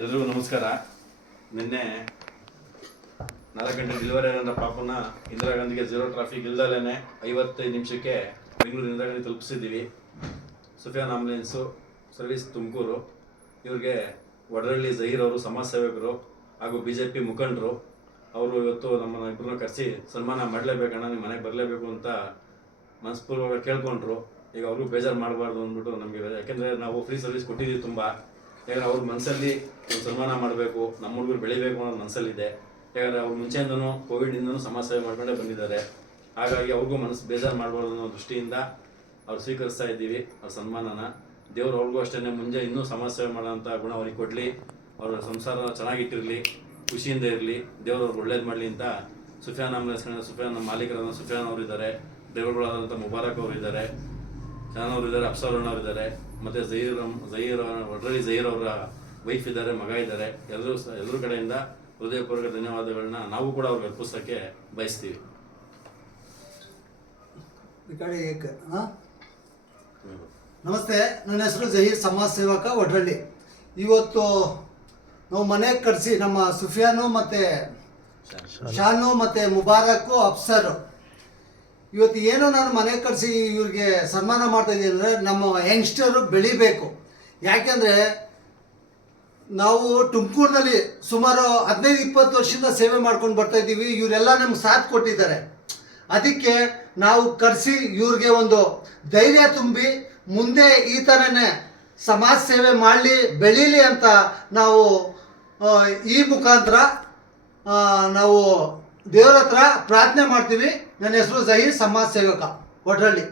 ಎಲ್ರಿಗೂ ನಮಸ್ಕಾರ. ನಿನ್ನೆ 4 ಗಂಟೆ ಡೆಲಿವರಿ ಆದ ಪಾಪನ ಇಂದಿರಾ ಗಾಂಧಿಗೆ ಝೀರೋ ಟ್ರಾಫಿಕ್ ಇಲ್ದಲೇ 55 ನಿಮಿಷಕ್ಕೆ ಬೆಂಗಳೂರು ಇಂದಿರಾ ಗಾಂಧಿ ತಲುಪಿಸಿದ್ದೀವಿ. Sufiyan ambulance service Tumakuru. ಇವ್ರಿಗೆ ವಡರಳ್ಳಿ ಜಹೀರ್ ಅವರು ಸಮಾಜ ಸೇವಕರು ಹಾಗೂ BJP ಮುಖಂಡರು. ಅವರು ಇವತ್ತು ನಮ್ಮನ್ನು ಇಬ್ಬರನ್ನ ಕರೆಸಿ ಸನ್ಮಾನ ಮಾಡಲೇಬೇಕಣ್ಣ, ನಿಮ್ಮ ಮನೆಗೆ ಬರಲೇಬೇಕು ಅಂತ ಮನಸ್ಪೂರ್ವಕ ಕೇಳ್ಕೊಂಡ್ರು. ಈಗ ಅವ್ರಿಗೂ ಬೇಜಾರು ಮಾಡಬಾರ್ದು ಅಂದ್ಬಿಟ್ಟು ನಮಗೆ, ಯಾಕೆಂದರೆ ನಾವು ಫ್ರೀ ಸರ್ವಿಸ್ ಕೊಟ್ಟಿದ್ದೀವಿ ತುಂಬ. ಯಾಕಂದರೆ ಅವ್ರ ಮನಸ್ಸಲ್ಲಿ ಒಂದು ಸನ್ಮಾನ ಮಾಡಬೇಕು, ನಮ್ಮ ಹುಡುಗರು ಬೆಳಿಬೇಕು ಅನ್ನೋದು ಮನಸ್ಸಲ್ಲಿದೆ. ಯಾಕಂದರೆ ಅವ್ರು ಮುಂಚೆಯಿಂದನೂ ಕೋವಿಡಿಂದನೂ ಸಮಾಜ ಸೇವೆ ಮಾಡ್ಕೊಂಡೇ ಬಂದಿದ್ದಾರೆ. ಹಾಗಾಗಿ ಅವ್ರಿಗೂ ಮನಸ್ಸು ಬೇಜಾರು ಮಾಡಬಾರ್ದು ಅನ್ನೋ ದೃಷ್ಟಿಯಿಂದ ಅವ್ರು ಸ್ವೀಕರಿಸ್ತಾ ಇದ್ದೀವಿ ಅವ್ರ ಸನ್ಮಾನನ. ದೇವ್ರು ಅವ್ರಿಗೂ ಅಷ್ಟೇ ಮುಂದೆ ಇನ್ನೂ ಸಮಾಜ ಸೇವೆ ಮಾಡೋಂಥ ಗುಣ ಅವ್ರಿಗೆ ಕೊಡಲಿ, ಅವ್ರ ಸಂಸಾರ ಚೆನ್ನಾಗಿಟ್ಟಿರಲಿ, ಖುಷಿಯಿಂದ ಇರಲಿ, ದೇವ್ರು ಅವ್ರಿಗೆ ಒಳ್ಳೇದು ಮಾಡಲಿ ಅಂತ ಸುಫಿಯಾನ್ ಆಂಬುಲೆನ್ಸ್ ಸುಫಿಯಾನ್ ನಮ್ಮ ಮಾಲೀಕರಾದ ಸುಫಿಯಾನ್ ಅವರಿದ್ದಾರೆ, ಡ್ರೈವರ್ಗಳಾದಂಥ ಮುಬಾರಕ್ ಅವರಿದ್ದಾರೆ, ಶಾನ್ ಅವರಿದ್ದಾರೆ, ಅಫ್ಸರ್ ಅವರಿದ್ದಾರೆ, ಮತ್ತು ಜಹೀರ್ ವಡರಳ್ಳಿ ಜಹೀರ್ ಅವರ ವೈಫ್ ಇದ್ದಾರೆ, ಮಗ ಇದ್ದಾರೆ. ಎಲ್ಲರೂ ಕಡೆಯಿಂದ ಹೃದಯಪೂರ್ವಕ ಧನ್ಯವಾದಗಳನ್ನ ನಾವು ಕೂಡ ಅವ್ರಿಗೆ ಅರ್ಪಿಸೋಕ್ಕೆ ಬಯಸ್ತೀವಿ. ನಮಸ್ತೆ, ನನ್ನ ಹೆಸರು ಜಹೀರ್, ಸಮಾಜ ಸೇವಕ, ವಡರಳ್ಳಿ. ಇವತ್ತು ನಾವು ಮನೆಗೆ ಕರೆಸಿ ನಮ್ಮ ಸುಫಿಯಾನು ಮತ್ತು ಶಾನು ಮತ್ತು ಮುಬಾರಕ್ಕು ಅಫ್ಸರು ಇವತ್ತು ಏನೋ ನಾನು ಮನೆಗೆ ಕರೆಸಿ ಇವ್ರಿಗೆ ಸನ್ಮಾನ ಮಾಡ್ತಾ ಇದ್ದೀನಿ ಅಂದರೆ ನಮ್ಮ ಯಂಗ್ಸ್ಟರು ಬೆಳಿಬೇಕು. ಯಾಕೆಂದರೆ ನಾವು ತುಮಕೂರಿನಲ್ಲಿ ಸುಮಾರು 15-20 ವರ್ಷದಿಂದ ಸೇವೆ ಮಾಡ್ಕೊಂಡು ಬರ್ತಾ ಇದ್ದೀವಿ. ಇವರೆಲ್ಲ ನಮ್ಗೆ ಸಾಥ್ ಕೊಟ್ಟಿದ್ದಾರೆ. ಅದಕ್ಕೆ ನಾವು ಕರೆಸಿ ಇವ್ರಿಗೆ ಒಂದು ಧೈರ್ಯ ತುಂಬಿ ಮುಂದೆ ಈ ಥರನೇ ಸಮಾಜ ಸೇವೆ ಮಾಡಲಿ, ಬೆಳೀಲಿ ಅಂತ ನಾವು ಈ ಮುಖಾಂತರ ನಾವು ದೇವರ ಹತ್ರ ಪ್ರಾರ್ಥನೆ ಮಾಡ್ತೀವಿ. ನನ್ನ ಹೆಸರು ಜಹೀರ್, ಸಮಾಜ ಸೇವಕ, ವಡರಳ್ಳಿ.